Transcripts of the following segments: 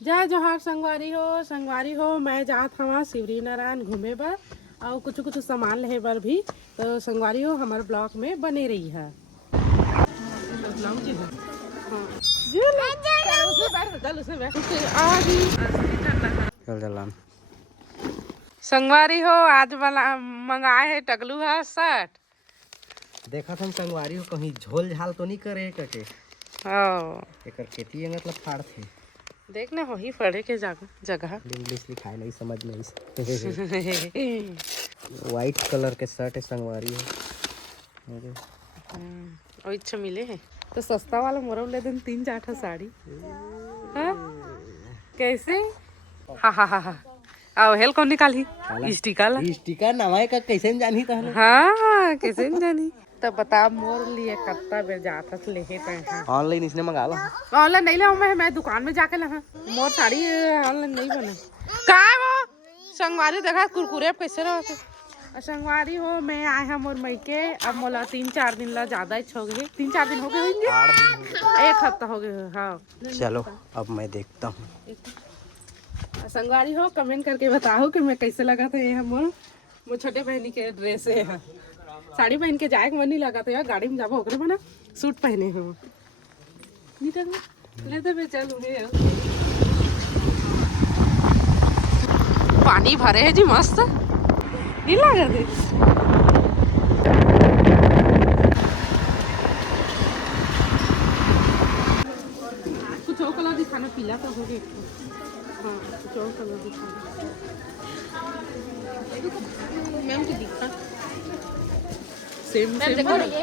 जय जोहार संगवारी हो मैं जात हवा शिवरी नारायण घूमे बर और कुछ सामान लेहे बर भी तो संगवारी हो हमारे ब्लॉक में बने रही है। संगवारी हो आज मंगाए है टगलू है शर्ट। देखा हम संगवारी हो कहीं झोल झाल तो नहीं करे करके एक खेती मतलब फाड़ थे देखना हो ही पढ़े के जगह इंग्लिश लिखाए नहीं समझ नहीं वाइट कलर के शर्ट है संगवारी है और इच्छा मिले है तो सस्ता वाला मोरव ले दें 3-4 साड़ी हाँ? कैसे हा आओ हेल कौन निकाली स्टिकर नवाए का कैसे जानी तहने हाँ कैसे जानी तो बता मोर लिए कत्ता बेर जाता से लेके पे ऑनलाइन इसने मंगा ला ऑनलाइन नहीं ला मैं दुकान में जाके ला मोर साड़ी ऑनलाइन नहीं बना का वो संगवारी देखा कुरकुरे कैसे रहो संगवारी हो मैं आए हैं मोर मई के अब मोला 3-4 दिन ला ज्यादा ही हो गए 3-4 दिन हो गए होंगे 1 हफ्ता हो गए हाँ चलो अब मैं देखता हूँ संगवारी हो कमेंट करके बताओ कि मैं कैसे लगा था ये मोर छोटे बहनी के ड्रेस है साड़ी पहन के जाए मन नहीं लगा था यार गाड़ी में जाबो ओकरे बना सूट पहने हो नहीं तक ले दे चल पानी भरे है जी मस्त नहीं लगा दे कुछ और कलर दिखाना पीला तो हो गया हाँ कुछ और कलर दिखाना मैम की दिखा सेम देखो ये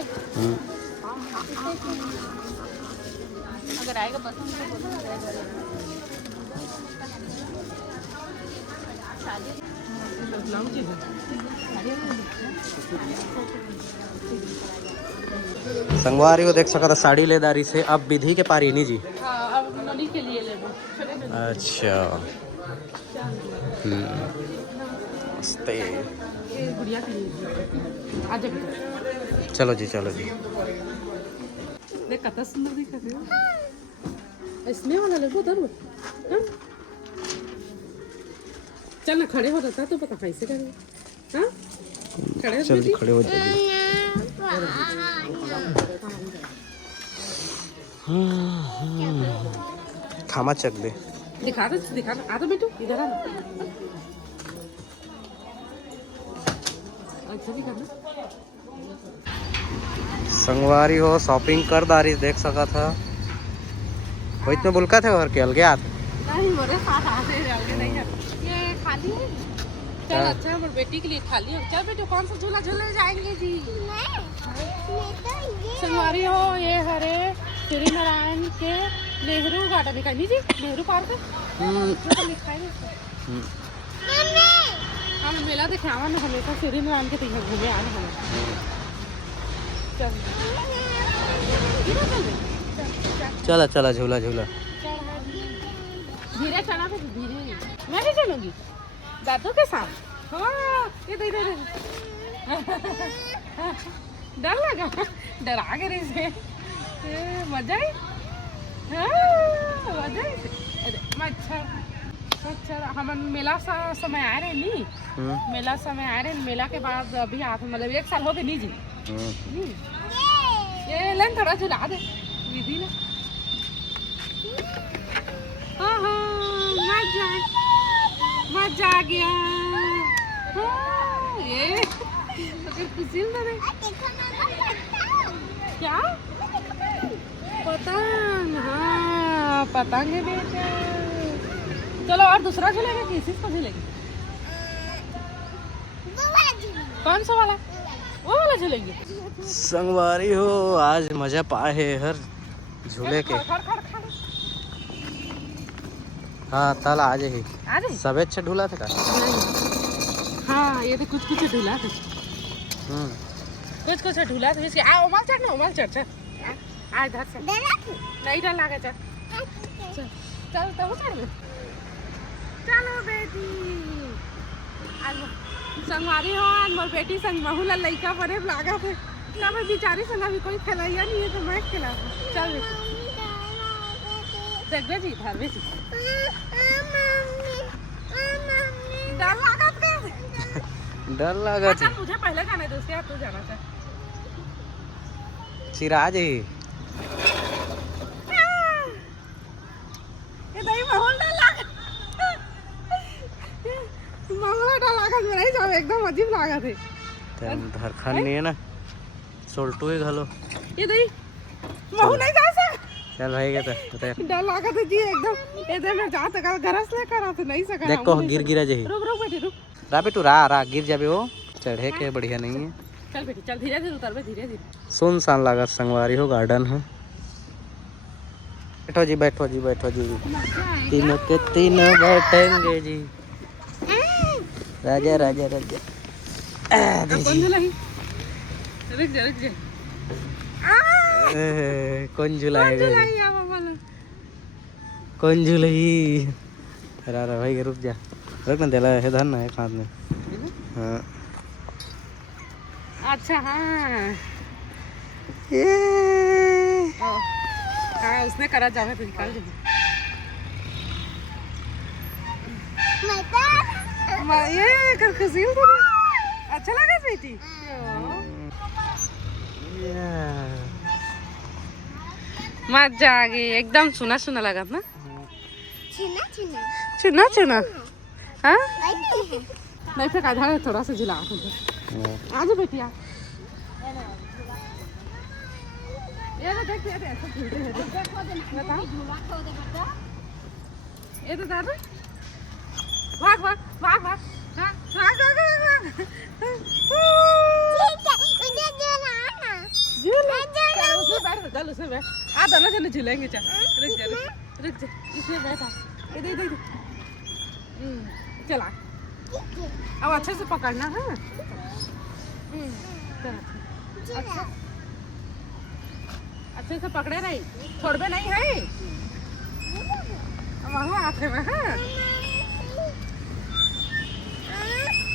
अगर आएगा पसंद संगवारी को देख सका था साड़ी लेदारी से अब विधि के पारी नहीं जी हाँ, अब ननी के लिए ले अच्छा मस्ते गुड़िया के लिए आ जा चलो जी देख कितना सुंदर दिख रहा है इसमें वाला ले उधर चल ना खड़े हो रहता तो पता कैसे करें हाँ खड़े जल्दी खड़े हो जल्दी खामा चक दे दिखा आ तो बेटू इधर आ अच्छा भी करना संगवारी हो शॉपिंग कर दारी देख सका था वो इतने बुलका थे और के अलगे आते नहीं मोरे साथ आते अलगे नहीं है ये खाली है चल अच्छा है बेटी के लिए खाली है चल बेटू कौन सा झूला झूलने जाएंगे जी संगवारी हो ये हरे श्री नारायण के नेहरू गार्डन का नहीं जी नेहरू पार्क हम मेला दिखावा ना हमेशा श्री नारायण के तीन घूमे आने हमें चला झूला धीरे चला तो धीरे मैं भी चलूंगी दादू के साथ हाँ इधर डर लगा डरा गए से मजा आई हाँ मजा आई अच्छा हम मेला समय आ रहे नहीं मेला समय आ रहे मेला के बाद अभी आते मतलब 1 साल हो गए नहीं जी ये लेन थोड़ा झुला दे विधि ने मजा आ गया ये खुशी में क्या पतंग हाँ पतंग है बेटा चलो और दूसरा झूलेगा किसी को झूलेगी कौन सा वाला वो वाला झूलेंगे संगवारी हो आज मजा पाए है हर झूले के हाँ तल आज ही सब अच्छा ढूला था हाँ ये तो कुछ ढूला था कुछ ढूला था इसके आ उमल चढ़ आ इधर से नहीं डर लगा चल तो उतर चलो बेटी संगवारी हो मोर बेटी संग बहुला लइका बने लागा थे तब बेचारी संग अभी कोई खिलाइया नहीं है तो मैं खिला चल देख बेटी धर बेटी डर लागत का डर लगा अच्छा मुझे पहले जाने दो उसके बाद तू जाना चाह चिराज ही ये नहीं माहौल डर लागत मामला डर लागत मेरा ही सब एकदम अजीब लागत है धरखन नहीं है ना सोल्टू ही घलो ये नहीं महू नहीं जा सक चल भाई के तो डर लागत है जी एकदम इधर में जा तक घरस लेकर आते नहीं सका देखो गिर गिरा जी रुक रुक बेटी रुक रा बेटू रा रा गिर जाबे वो चढ़े के बढ़िया नहीं है चल बेटी चल धीरे धीरे उतर बे धीरे धीरे सुनसान लागत संगवारी हो गार्डन है बैठो जी बैठो जी बैठो जी तीनों के तीनों बैठेंगे जी राजा राजा राजा कौन झुलाई रुक जा कौन झुलाएगा झुलाई आ बाबा कौन झुलाई रा रा भाई रुक जा रुक ना देला है धन ना एक हाथ में हाँ अच्छा हाँ ये हाँ उसने करा जावे तो निकाल दे ये कर खुशी हो अच्छा लगा बेटी मजा आ गई एकदम सुना सुना लगा ना चुना चुना हाँ नहीं फिर आधा थोड़ा सा झुला आज बेटिया ये तो देख ये ऐसा झूलते हैं बताओ ये तो दादा भाग भाग भाग भाग हाँ भाग भाग भाग उसमें बैठ चल उसमें बैठ आ दोनों जने झूलेंगे चल रुक जा इसमें बैठा इधर इधर चला अब अच्छे से पकड़ना है अच्छा अच्छे से पकड़े नहीं छोड़बे नहीं है वहाँ आते में हाँ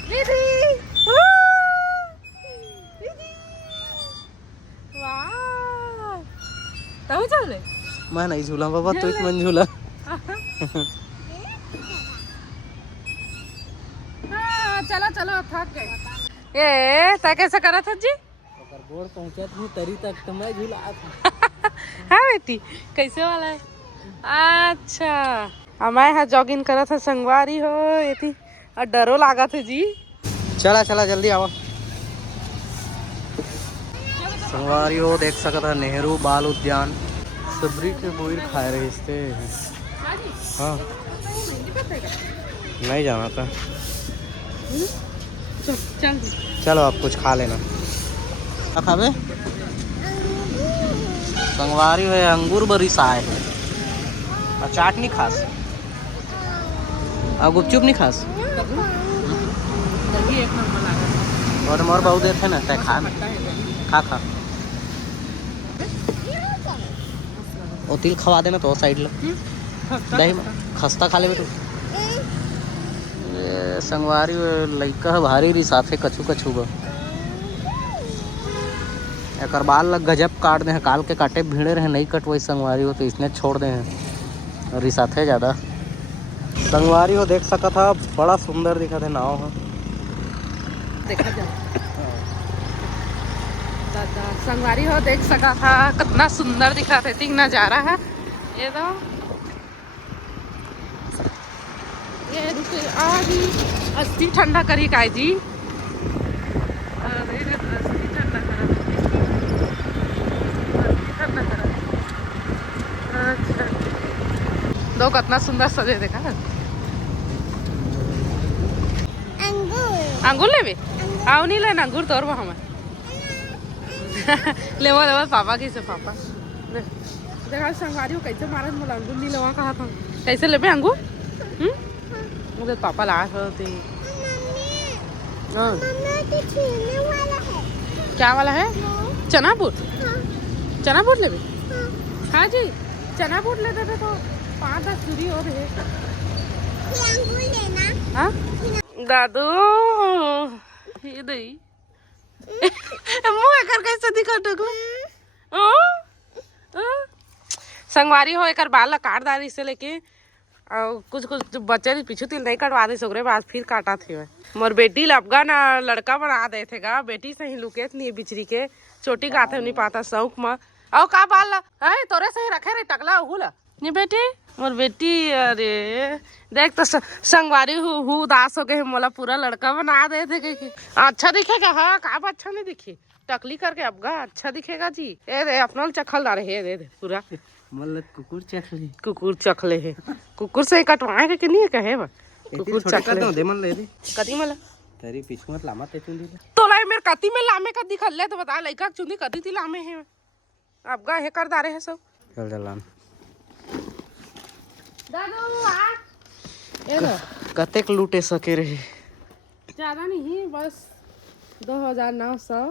दीदी वाह तो चल ले मैं नहीं झूला बाबा तू एक मन झूला चलो चलो थक गए ये ता कैसे करा था जी बोर पहुंचा थी तरी तक तो मैं झूला हाँ बेटी कैसे वाला है अच्छा मैं यहाँ जॉगिंग करा था संगवारी हो ये थी और डरो लागा थे जी चला चला जल्दी आओ संगवारी हो देख सकता नेहरू बाल उद्यान सबरी के बोर खाए रहे इसते हाँ नहीं जाना था चल चलो आप कुछ खा लेना खाबे संगवारी है अंगूर बरी साए और चाट नहीं खास और गुपचुप नहीं खास एक नंबर लगा और मोर बहुत देर थे ना तय खा खा खा ओ तिल खवा देना तो साइड लो दही खस्ता खा ले बेटू संगवारी लइका भारी रिसाथे कछु कछु ब एक बाल लग गजब काट दे काल के काटे भीड़े रहे नहीं कटवाई संगवारी हो तो इसने छोड़ दे हैं रिसाथे ज़्यादा संगवारी हो देख सका था बड़ा सुंदर दिखा था नाव है देखा जा दादा संगवारी हो देख सका था कितना सुंदर दिखा था तीन नज़ारा है ये तो ये आधी अस्थि ठंडा करी काय जी अरे अस्थि ठंडा करा ठंडा करा अच्छा दो कितना सुंदर सजे देखा अंगूर लेबे आओ नहीं लेना अंगूर तोड़ बा हमें लेवा लेवा पापा कैसे पापा देखा संगवारी कैसे मारत मोला अंगूर नहीं लेवा कहा था कैसे लेबे अंगूर मुझे पापा ला होते क्या वाला है चना बूट चना बूट लेबे हाँ जी चना बूट लेते थे तो 5-10 चूड़ी और है हाँ दादू ये दही मुँह कर कैसे दिखा टकला संगवारी हो एक बाल ला काट दारी से लेके और कुछ कुछ बच्चे पीछू तिल नहीं कटवा दे सगरे बाद फिर काटा थे मोर बेटी लपगा ना लड़का बना दे थे गा बेटी से ही लुकेत नहीं बिचरी के चोटी गाते नहीं पाता शौक में और का बाल ला है तोरे से ही रखे रे टकला हुला नहीं बेटी मोर बेटी अरे देख तो संगवारी हूँ उदास हो गए मोला पूरा लड़का बना दे थे अच्छा दिखेगा हाँ का अच्छा नहीं दिखे टकली करके अबगा अच्छा दिखेगा जी ए दे अपना चखल दारे हे दे पूरा मतलब कुकुर चखले है कुकुर से कटवाए के नहीं कहे बा कुकुर चखले दे मन ले दे कदी मला तेरी पीछू मत लामा ते चुंदी तो लाई मेरे कती में लामे का दिखल ले तो बता लइका चुंदी कदी थी लामे है अबगा हे कर दारे है सब चल चलान दादू आ ए लो कतेक लूटे सके रहे ज्यादा नहीं बस 2900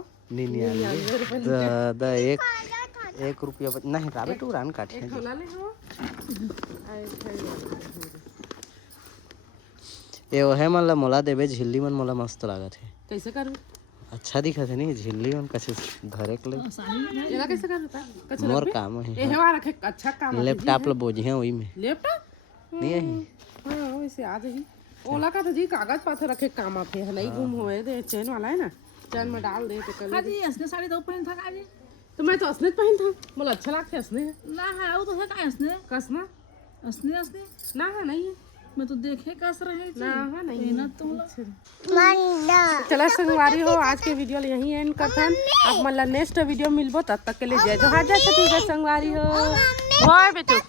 दादा एक रुपया नहीं राबे टू रान काटे ये है मतलब मोला देबे झिल्ली मन मोला मस्त लागत है कैसे करू अच्छा दिखत है नहीं झिल्ली मन कैसे धरे के ले एला कैसे करता मोर काम है ए हेवा रखे अच्छा काम है लैपटॉप ल बोझे हैं वही में लैपटॉप नहीं है हां वैसे आज ही ओला का तो जी कागज पाथर रखे काम आते है नहीं गुम होए दे चैन वाला है ना चैन में डाल दे तो कर हाजी असने साड़ी दो पहन था काजी तो मैं तो असने पहन था बोला अच्छा लगता है असने ना है वो तो है का असने कसना असने असने ना है नहीं है मैं तो देखे कस रहे थी ना है नहीं ना तुम चला संगवारी हो आज के वीडियो यहीं एंड करते हैं अब मतलब नेक्स्ट वीडियो मिलबो तब तक के लिए जय जोहार जय छत्तीसगढ़ संगवारी हो बाय बेटू